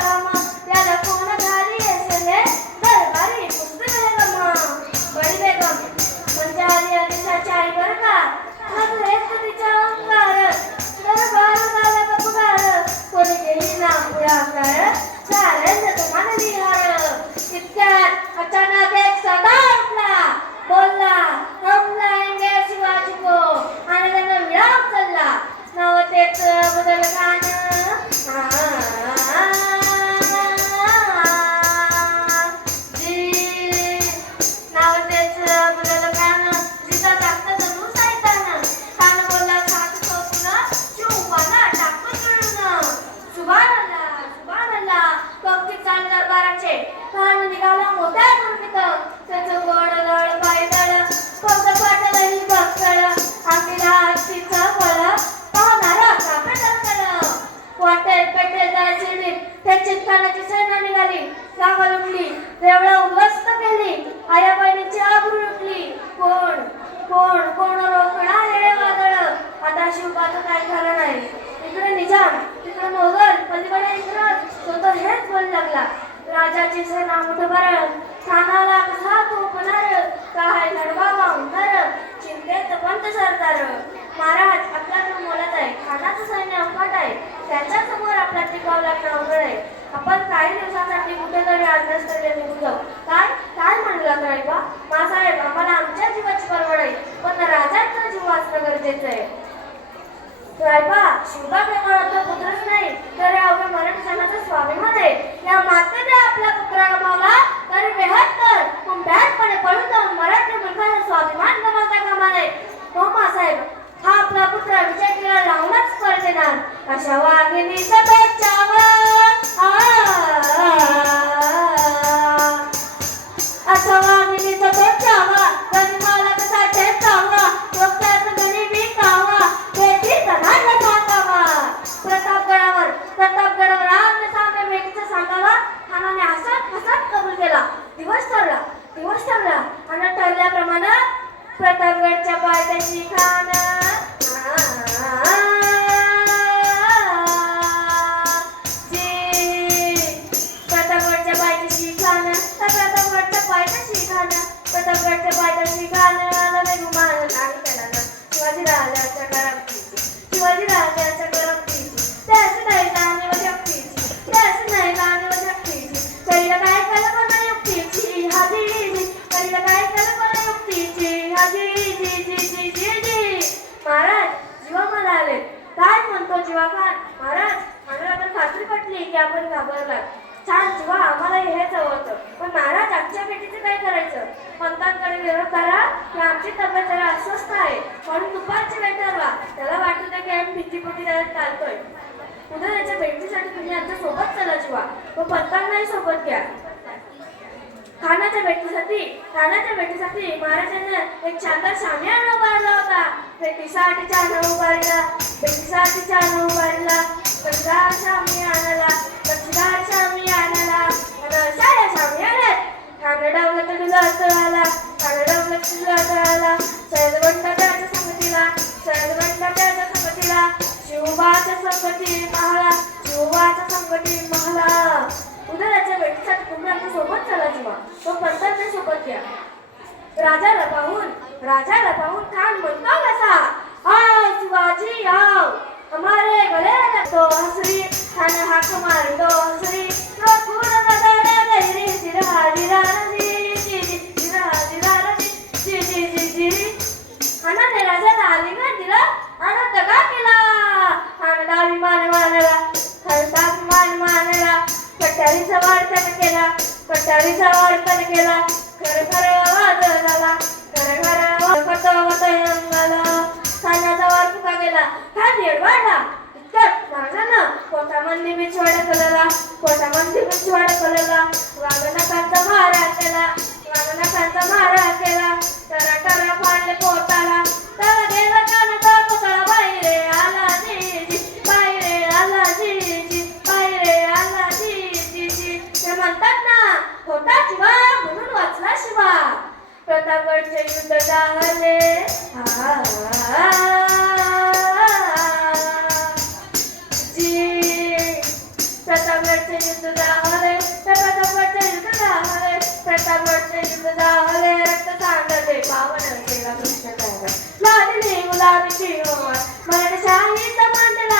न सेना निघाली गावा लुटली देवळा उद्ध्वस्त केली. आया बहिणीची आबरू लुटली कोण? कोण? कोण रोकडा येळे वादळ? आता शिवबाचं काय खरं नाही. इकडे निजाम तिकडे मोगल पलीकडे इंग्रज. स्वतः हेच बोलू लागला. राजाची सेना मुठभर ठाणाला कसा तोपणार काय लढवावा उंदर चिंतेत पंत सरदार महाराज आपला तो मोलत आहे खानाचं सैन्य अफाट आहे त्याच्यासमोर आपला टिकाव लागणं अवघड आहे आपण काही दिवसांसाठी कुठेतरी अभ्यास करायला निघून जाऊ. काय? काय म्हणला साहेबा मा साहेब आम्हाला आमच्या जीवाची परवड आहे पण राजाचा जीव वाचणं गरजेचं आहे. साहेबा शिवबा केवळ आपला पुत्रच नाही तर अवघ्या मराठी समाजाचा स्वाभिमान आहे. या मातेने आपला पुत्र गमावला तरी बेहत्तर कुंभ्यातपणे पळून जाऊन मराठी मुलगाचा स्वाभिमान गमावता कामा नये हो मा साहेब हा आपला पुत्र विजय केला लावूनच कर देणार अशा वाघिणीचा अशा प्रतापगडावर प्रतापगडावर सांगावा केला दिवस ठरला. दिवस ठरला. आणि ठरल्याप्रमाणे प्रतापगडच्या पायथ्याशी खाना शिवाजी राजाच्या करमतीची शिवाजी राजाच्या करमतीची त्याच नाही जाणीव शक्तीची त्याच नाही जाणीव शक्तीची पहिलं काय कल्पना युक्तीची हाजी पहिलं काय कल्पना युक्तीची हाजी जी जी जी जी जी महाराज जीवा म्हणाले काय म्हणतो जीवा खान महाराज आम्हाला पण खात्री पटली की आपण घाबरलात छान जीवा आम्हाला हेच हवं होतं पण महाराज आजच्या भेटीचं काय करायचं पंतांकडे करा की आमची तब्येत जरा अस्वस्थ आहे. म्हणून दुपारची वेळ ठरवा. त्याला वाटू दे की आम्ही भीतीपोटी त्याला चालतोय उद्या त्याच्या भेटीसाठी तुम्ही आमच्यासोबत चला जीवा. व पत्तांनाही सोबत घ्या. खानाच्या भेटीसाठी खानाच्या भेटीसाठी महाराजांना एक शानदार शामियाना उभारला होता. भेटीसाठी छान उभारला भेटीसाठी छान उभारला कचदार शामियानाला कचदार शामियानाला आणि अशा या शामियानात कानडावला तर तुला आला. कानडावला तुला आला सैदगंडा त्याच्या संगतीला सैदगंडा त्याच्या संगतीला शिवबाच्या संगती महाला शिवबाच्या संगती महाला. उद्या त्याच्या भेटीसाठी तुम्ही सोबत चला जीवा. तो पंतांच्या सोबत घ्या. राजाला पाहून राजाला पाहून खान म्हणतो कसा? आओ शिवाजी आओ. हमारे गले तो हसरी खान हाक मार दो हसरी कट्यारीचा अर्पण केला? खर खर आवाज झाला खर खर आवाज कटवत अंगाला. खानाचा वार फुका गेला? खान येडवाडला इतकत महाराजांना पोटामध्ये बिछवाडा कलला कोटामंदी बिछवाडा कलला. वागनाकांचा मारा केला. वागनाकांचा చెట్టు కాలే మరణ సాహిత్య మండల